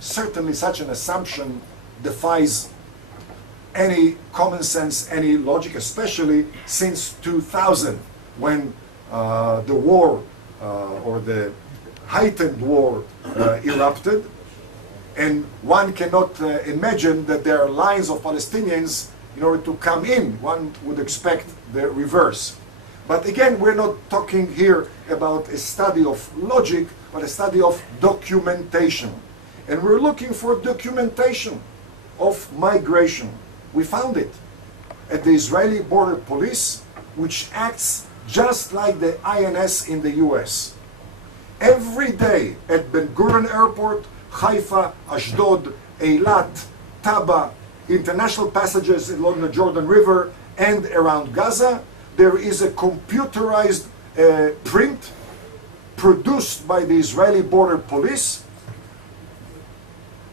Certainly such an assumption defies any common sense, any logic, especially since 2000, when the war, or the heightened war, erupted. And one cannot imagine that there are lines of Palestinians in order to come in. One would expect the reverse. But again, we're not talking here about a study of logic, but a study of documentation. And we're looking for documentation of migration. We found it at the Israeli border police, which acts just like the INS in the US. Every day at Ben Gurion Airport, Haifa, Ashdod, Eilat, Taba, international passages along the Jordan River and around Gaza, there is a computerized print produced by the Israeli border police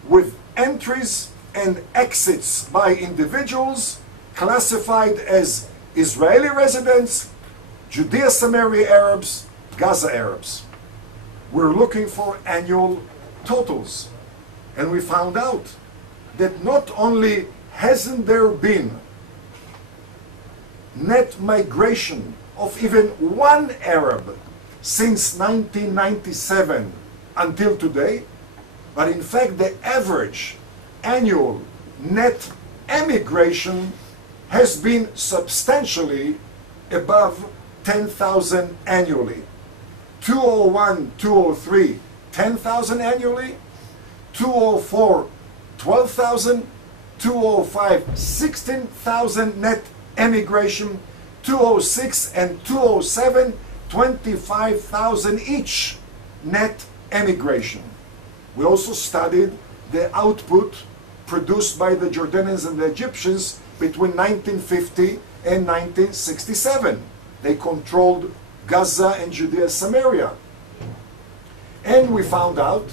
with entries and exits by individuals classified as Israeli residents, Judea Samaria Arabs, Gaza Arabs. We're looking for annual totals. And we found out that not only hasn't there been net migration of even one Arab since 1997 until today, but in fact the average annual net emigration has been substantially above 10,000 annually. 2001, 2003, 10,000 annually. 2004, 12,000. 2005, 16,000 net emigration. 2006 and 2007, 25,000 each net emigration. We also studied the output produced by the Jordanians and the Egyptians between 1950 and 1967. They controlled Gaza and Judea Samaria. And we found out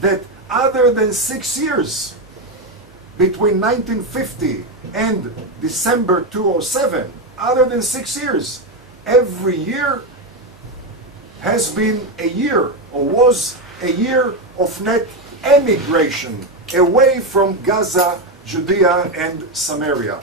that other than 6 years, between 1950 and December 2007, other than 6 years, every year has been a year, or was a year, of net emigration away from Gaza, Judea, and Samaria.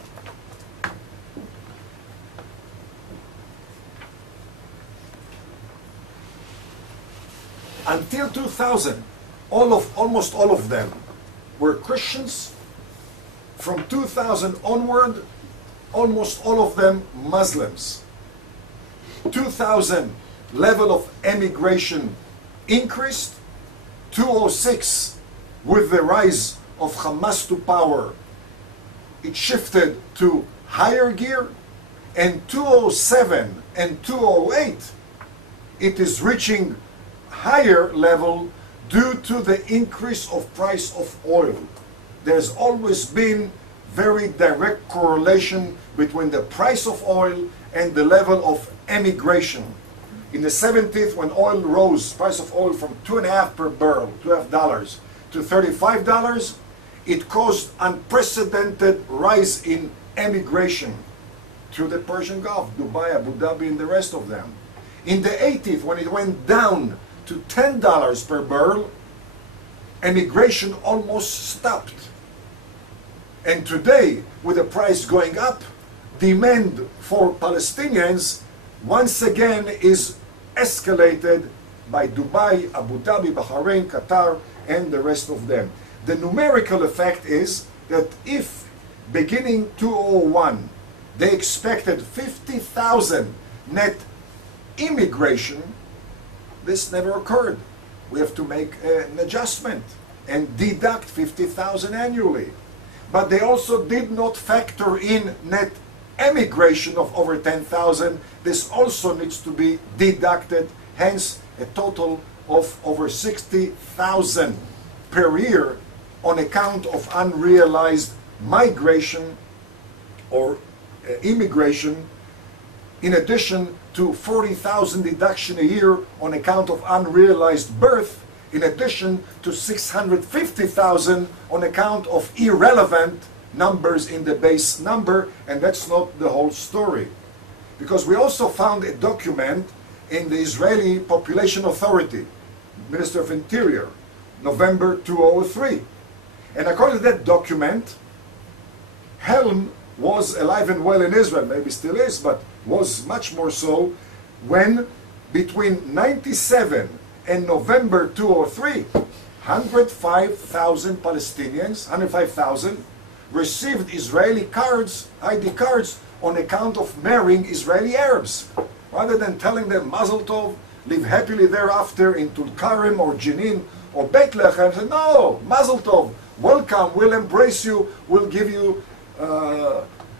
Until 2000, almost all of them were Christians. From 2000 onward, almost all of them Muslims. 2000, level of emigration increased. 2006, with the rise of Hamas to power, it shifted to higher gear. And 2007 and 2008, it is reaching higher level due to the increase of price of oil. There's always been very direct correlation between the price of oil and the level of emigration. In the 70s, when oil rose, price of oil from $2.50 per barrel, $2.50 to $35, it caused unprecedented rise in emigration to the Persian Gulf, Dubai, Abu Dhabi, and the rest of them. In the 80s, when it went down to $10 per barrel, emigration almost stopped. And today, with the price going up, demand for Palestinians once again is escalated by Dubai, Abu Dhabi, Bahrain, Qatar, and the rest of them. The numerical effect is that if beginning 2001 they expected 50,000 net immigration, this never occurred. We have to make an adjustment and deduct 50,000 annually. But they also did not factor in net emigration of over 10,000. This also needs to be deducted, hence a total of over 60,000 per year on account of unrealized migration or immigration, in addition to 40,000 deduction a year on account of unrealized birth, in addition to 650,000 on account of irrelevant numbers in the base number. And that's not the whole story, because we also found a document in the Israeli Population Authority, Minister of Interior, November 2003. And according to that document, Helm was alive and well in Israel, maybe still is, but was much more so when between 97 and November 2003, 105,000 Palestinians, 105,000, received Israeli cards, ID cards, on account of marrying Israeli Arabs. Rather than telling them Mazel Tov, live happily thereafter in Tulkarem or Jenin or Bethlehem, said, no, Mazel Tov, welcome, we'll embrace you, we'll give you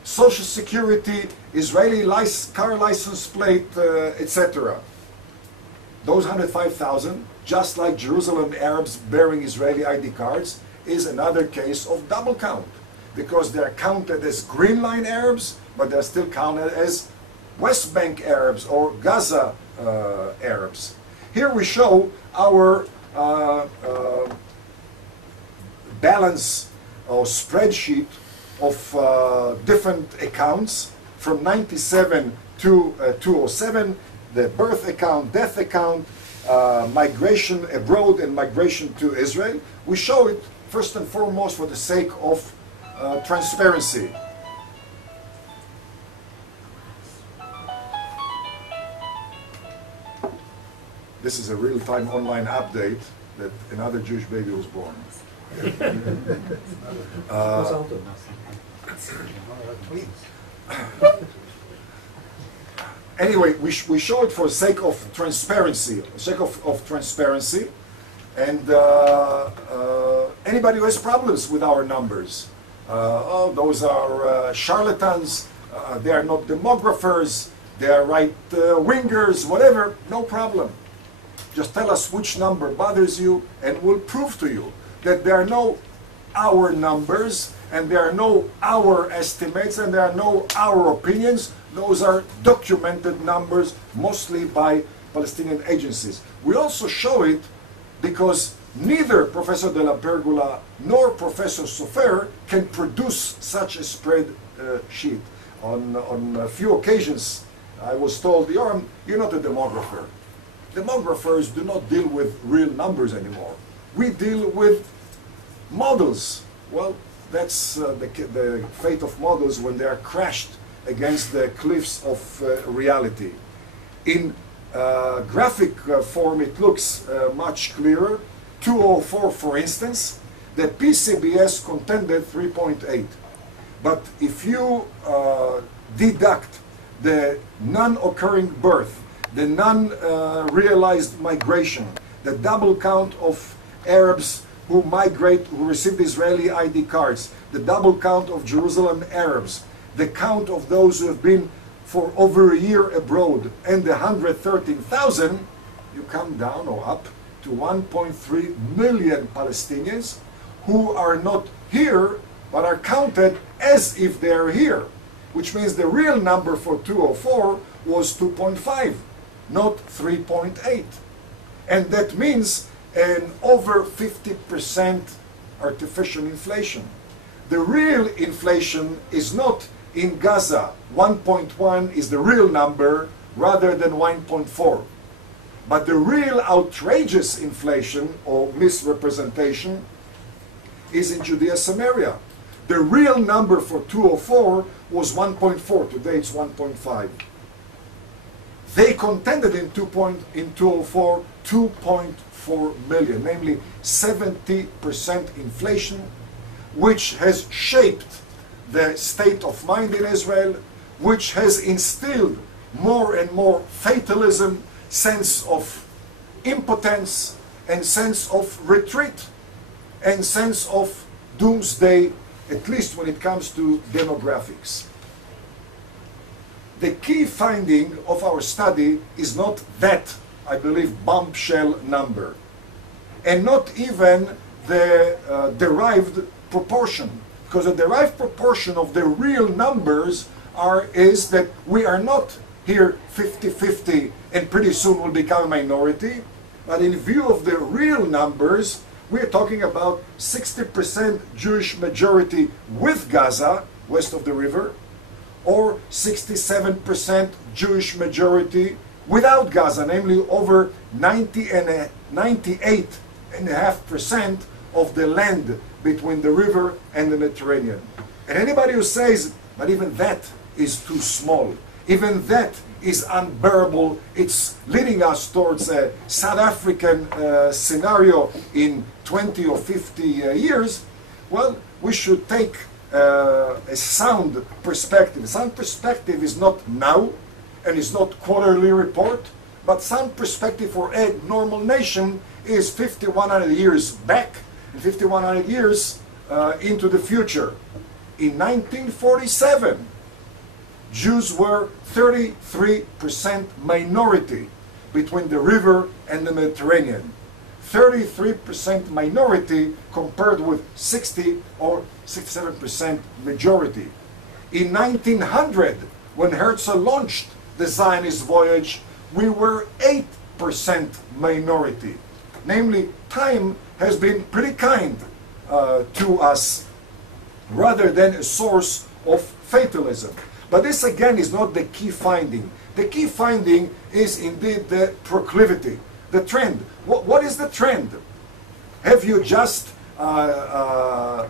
Social Security, Israeli car license plate, etc. Those 105,000, just like Jerusalem Arabs bearing Israeli ID cards, is another case of double count, because they're counted as Green Line Arabs, but they're still counted as West Bank Arabs or Gaza Arabs. Here we show our balance or spreadsheet of different accounts from 97 to 207, the birth account, death account, migration abroad and migration to Israel. We show it first and foremost for the sake of transparency. This is a real-time online update that another Jewish baby was born. Anyway, we show it for the sake of transparency, and anybody who has problems with our numbers, oh, those are charlatans, they are not demographers, they are right-wingers, whatever, no problem. Just tell us which number bothers you, and we'll prove to you that there are no our numbers, and there are no our estimates, and there are no our opinions. Those are documented numbers, mostly by Palestinian agencies. We also show it because neither Professor de la Pergola nor Professor Sofer can produce such a spreadsheet. On a few occasions, I was told, Yoram, you're not a demographer. Demographers do not deal with real numbers anymore. We deal with models. Well, that's the fate of models when they are crashed against the cliffs of reality. In graphic form, it looks much clearer. 204, for instance, the PCBS contended 3.8. But if you deduct the non-occurring birth, the non-realized migration, the double count of Arabs who migrate, who received Israeli ID cards, the double count of Jerusalem Arabs, the count of those who have been for over a year abroad, and the 113,000, you come down or up to 1.3 million Palestinians who are not here, but are counted as if they are here, which means the real number for 204 was 2.5, not 3.8. And that means an over 50% artificial inflation. The real inflation is not in Gaza. 1.1 is the real number rather than 1.4. But the real outrageous inflation or misrepresentation is in Judea Samaria. The real number for 204 was 1.4. Today it's 1.5. They contended in 204 2.4 million, namely 70% inflation, which has shaped the state of mind in Israel, which has instilled more and more fatalism, sense of impotence, and sense of retreat, and sense of doomsday, at least when it comes to demographics. The key finding of our study is not that, I believe, bombshell number, and not even the derived proportion, because the derived proportion of the real numbers is that we are not here 50-50 and pretty soon will become a minority, but in view of the real numbers, we are talking about 60% Jewish majority with Gaza, west of the river, or 67% Jewish majority without Gaza, namely over 98 3.5% of the land between the river and the Mediterranean. And anybody who says, but even that is too small, even that is unbearable, it's leading us towards a South African scenario in 20 or 50 years, well, we should take a sound perspective. Sound perspective is not now, and is not quarterly report, but sound perspective for a normal nation is 5,100 years back, and 5,100 years into the future. In 1947, Jews were 33% minority between the river and the Mediterranean. 33% minority compared with 60 or 67% majority. In 1900, when Herzl launched the Zionist voyage, we were 8% minority. Namely, time has been pretty kind to us, rather than a source of fatalism. But this again is not the key finding. The key finding is indeed the proclivity, the trend. What is the trend? Have you just bought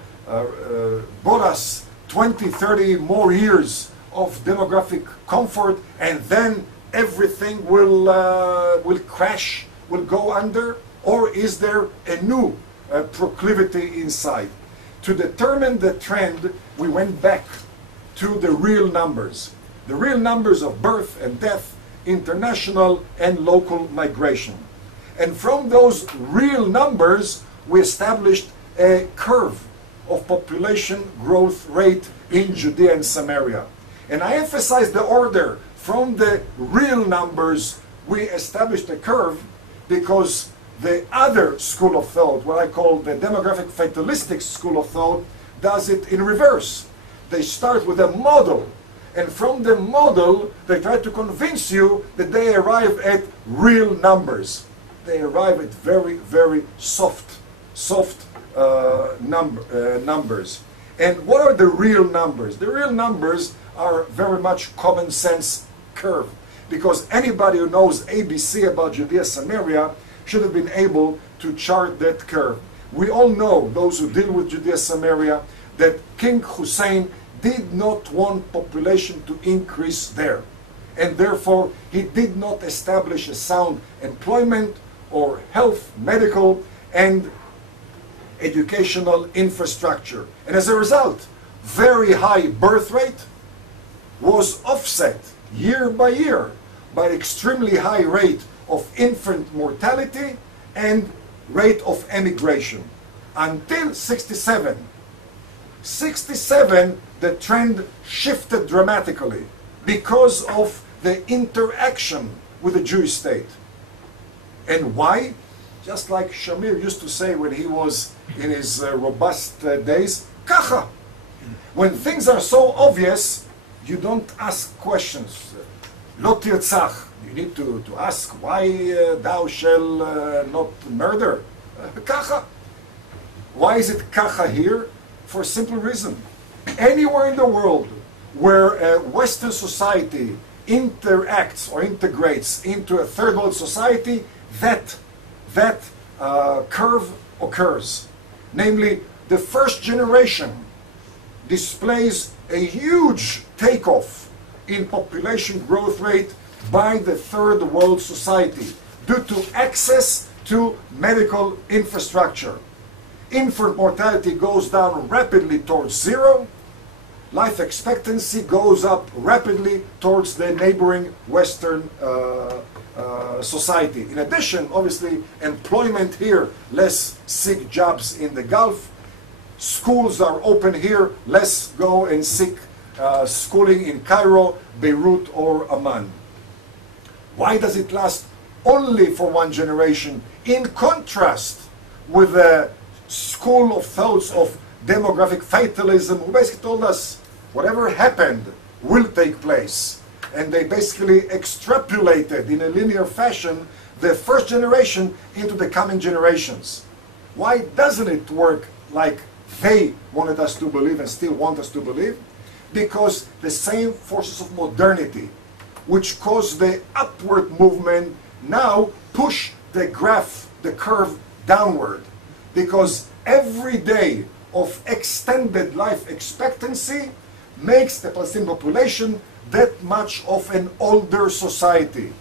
us 20, 30 more years of demographic comfort and then everything will crash, will go under? Or is there a new proclivity inside? To determine the trend, we went back to the real numbers. The real numbers of birth and death, international and local migration. And from those real numbers, we established a curve of population growth rate in Judea and Samaria. And I emphasize the order. From the real numbers, we established a curve because the other school of thought, what I call the demographic fatalistic school of thought, does it in reverse. They start with a model, and from the model, they try to convince you that they arrive at real numbers. They arrive at very, very soft numbers. And what are the real numbers? The real numbers are very much common sense curve, because anybody who knows ABC about Judea Samaria should have been able to chart that curve. We all know, those who deal with Judea Samaria, that King Hussein did not want population to increase there. And therefore, he did not establish a sound employment or health, medical, and educational infrastructure. And as a result, very high birth rate was offset year by year by extremely high rate of infant mortality and rate of emigration. Until 67. 67, the trend shifted dramatically because of the interaction with the Jewish state. And why? Just like Shamir used to say when he was in his robust days, kacha. When things are so obvious, you don't ask questions. Lo tirtzach. You need to ask why thou shall not murder. Kacha. Why is it kacha here? For a simple reason. Anywhere in the world where a Western society interacts or integrates into a third world society, that curve occurs. Namely, the first generation displays a huge takeoff in population growth rate by the third world society due to access to medical infrastructure. Infant mortality goes down rapidly towards zero. Life expectancy goes up rapidly towards the neighboring Western society. In addition, obviously, employment here, less seek jobs in the Gulf. Schools are open here, less go and seek schooling in Cairo, Beirut, or Amman. Why does it last only for one generation? In contrast with the school of thoughts of demographic fatalism, who basically told us whatever happened will take place. And they basically extrapolated in a linear fashion the first generation into the coming generations. Why doesn't it work like they wanted us to believe and still want us to believe? Because the same forces of modernity, which caused the upward movement, now push the graph, the curve, downward, because every day of extended life expectancy makes the Palestinian population that much of an older society.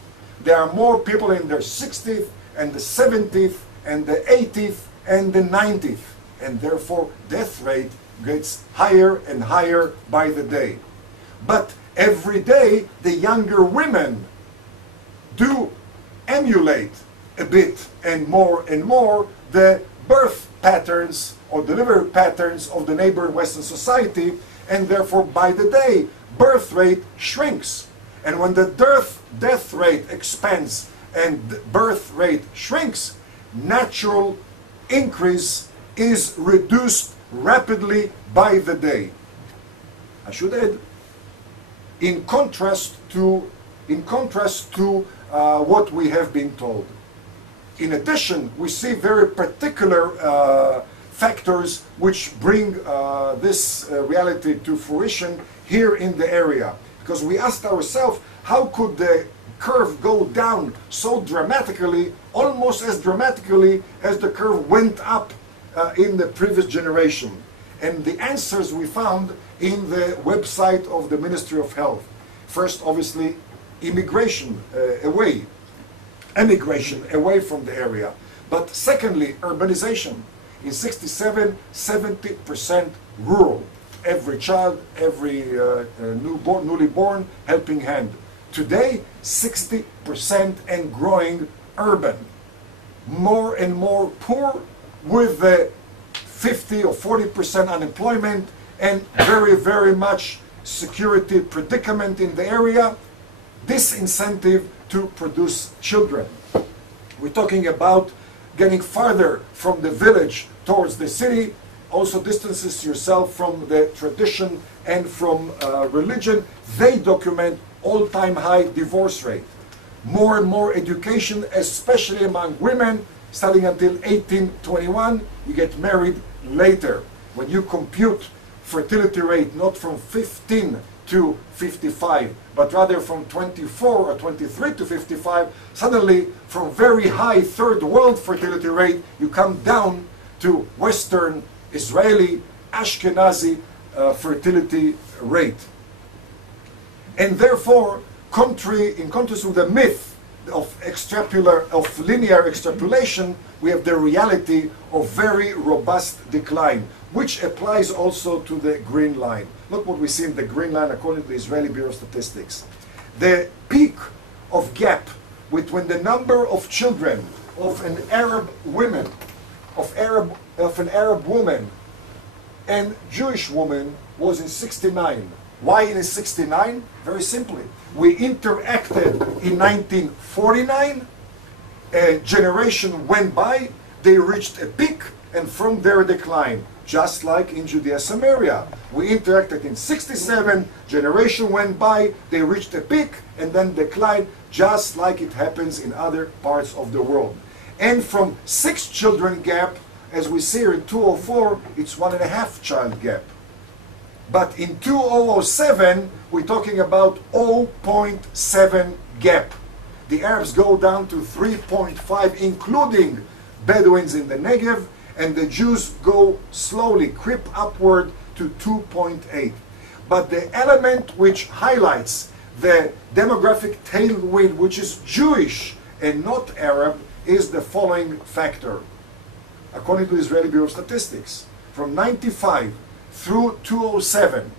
There are more people in their 60th and the 70th and the 80th and the 90th, and therefore death rate gets higher and higher by the day. But every day the younger women do emulate a bit and more the birth patterns or delivery patterns of the neighboring Western society, and therefore by the day birth rate shrinks. And when the death rate expands and birth rate shrinks, natural increase is reduced rapidly by the day. I should add, in contrast to what we have been told. In addition, we see very particular factors which bring this reality to fruition here in the area. Because we asked ourselves, how could the curve go down so dramatically, almost as dramatically as the curve went up in the previous generation? And the answers we found in the website of the Ministry of Health. First, obviously, emigration away from the area. But secondly, urbanization. In 67, 70% rural. Every child, every newly born helping hand. Today, 60% and growing urban. More and more poor, with the 50 or 40% unemployment and very, very much security predicament in the area. Disincentive to produce children. We're talking about getting farther from the village towards the city, also distances yourself from the tradition and from religion. They document all-time high divorce rate. More and more education, especially among women, studying until 18, 21, you get married later. When you compute fertility rate not from 15 to 55, but rather from 24 or 23 to 55, suddenly from very high third world fertility rate, you come down to Western Israeli, Ashkenazi fertility rate. And therefore, in contrast with the myth of linear extrapolation, we have the reality of very robust decline, which applies also to the green line. Look what we see in the green line according to the Israeli Bureau of Statistics. The peak of gap between the number of children of an Arab woman, of an Arab woman and Jewish woman was in 69. Why in 69? Very simply. We interacted in 1949, a generation went by, they reached a peak, and from there decline, just like in Judea Samaria. We interacted in 67, generation went by, they reached a peak, and then declined, just like it happens in other parts of the world. And from 6 children gap, as we see here in 2004, it's 1.5 child gap. But in 2007, we're talking about 0.7 gap. The Arabs go down to 3.5, including Bedouins in the Negev, and the Jews go slowly, creep upward to 2.8. But the element which highlights the demographic tailwind, which is Jewish and not Arab, is the following factor. According to the Israeli Bureau of Statistics, from 95 through 2007,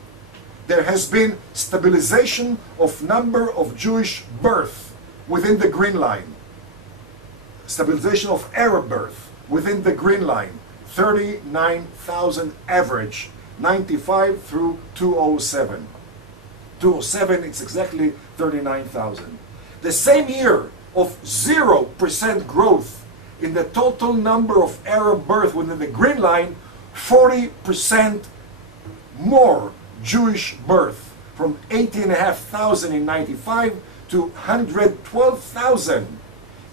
there has been stabilization of number of Jewish birth within the green line. Stabilization of Arab birth within the green line. 39,000 average, 95 through 2007. 2007, it's exactly 39,000. The same year of 0% growth in the total number of Arab birth within the green line, 40% more Jewish birth, from 80,500 in 95 to 112,000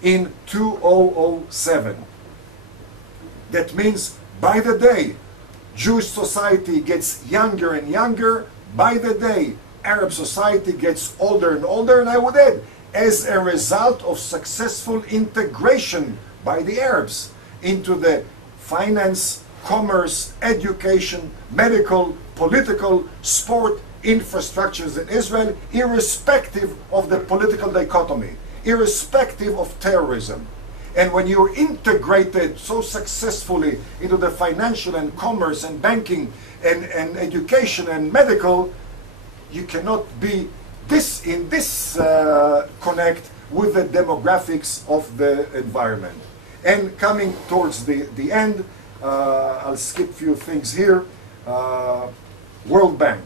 in 2007. That means by the day, Jewish society gets younger and younger. By the day, Arab society gets older and older. And I would add, as a result of successful integration by the Arabs into the finance, commerce, education, medical, political, sport infrastructures in Israel, irrespective of the political dichotomy, irrespective of terrorism. And when you're integrated so successfully into the financial and commerce and banking and education and medical, you cannot be in this connect with the demographics of the environment. And coming towards the end, I'll skip a few things here. World Bank.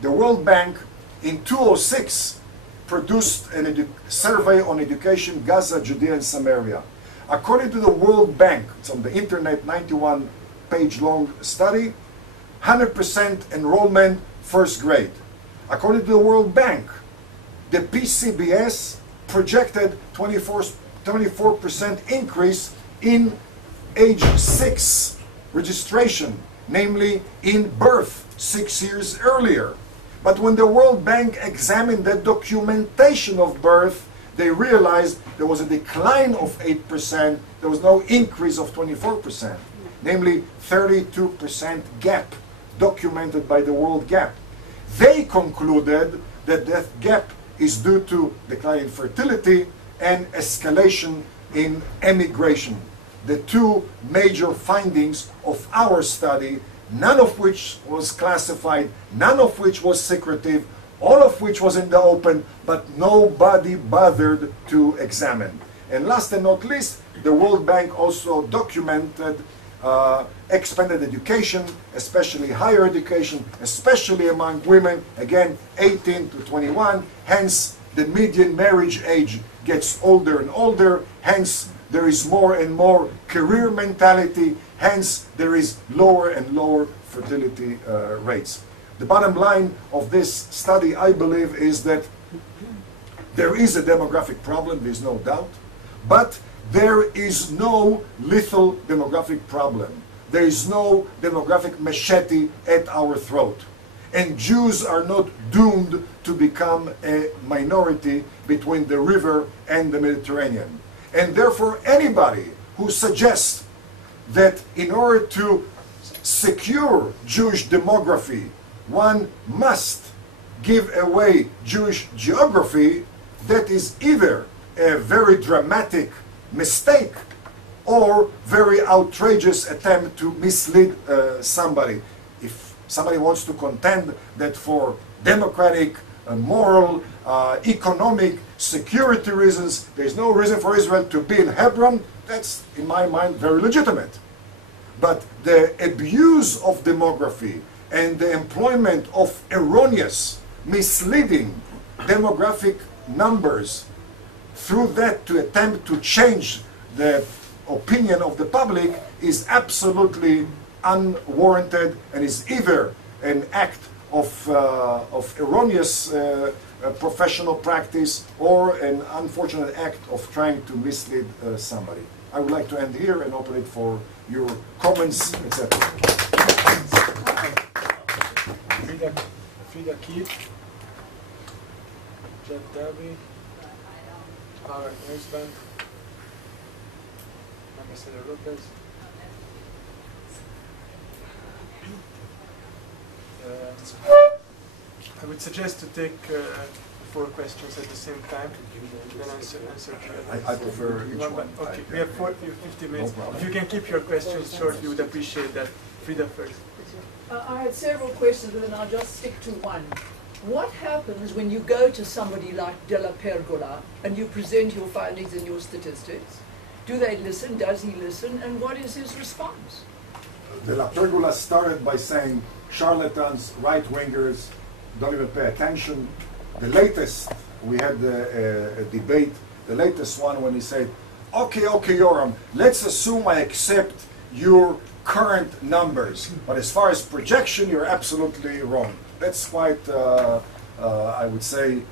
The World Bank in 2006 produced a survey on education, Gaza, Judea, and Samaria. According to the World Bank, it's on the internet, 91-page long study, 100% enrollment first grade. According to the World Bank, the PCBS projected 24% increase in age 6 registration, namely in birth 6 years earlier. But when the World Bank examined the documentation of birth, they realized there was a decline of 8%, there was no increase of 24%, namely 32% gap documented by the World Gap. They concluded that that gap is due to decline in fertility and escalation in emigration. The two major findings of our study, none of which was classified, none of which was secretive, all of which was in the open, but nobody bothered to examine. And last and not least, the World Bank also documented expanded education, especially higher education, especially among women, again 18 to 21, hence the median marriage age gets older and older, hence there is more and more career mentality, hence there is lower and lower fertility rates. The bottom line of this study, I believe, is that there is a demographic problem, there's no doubt, but there is no lethal demographic problem. There is no demographic machete at our throat. And Jews are not doomed to become a minority between the river and the Mediterranean. And therefore, anybody who suggests that in order to secure Jewish demography, one must give away Jewish geography, that is either a very dramatic mistake or very outrageous attempt to mislead somebody. If somebody wants to contend that for democratic, moral, economic, security reasons, there's no reason for Israel to be in Hebron, that's, in my mind, very legitimate. But the abuse of demography and the employment of erroneous, misleading demographic numbers through that to attempt to change the opinion of the public is absolutely unwarranted and is either an act of erroneous professional practice or an unfortunate act of trying to mislead somebody. I would like to end here and open it for your comments, etc. Frida Keith, Jeff Derby, Aaron Eastman, Marcelo Lopez. I would suggest to take 4 questions at the same time, then answer I prefer each one. Okay, we have 50 minutes. No, if you can keep your questions short, we would appreciate that. Frida first. I had several questions, but then I'll just stick to one. What happens when you go to somebody like De La Pergola and you present your findings and your statistics? Do they listen? Does he listen? And what is his response? De La Pergola started by saying charlatans, right-wingers, don't even pay attention. The latest, we had a debate, the latest one when he said, okay, Yoram, let's assume I accept your current numbers, but as far as projection, you're absolutely wrong. That's quite, I would say,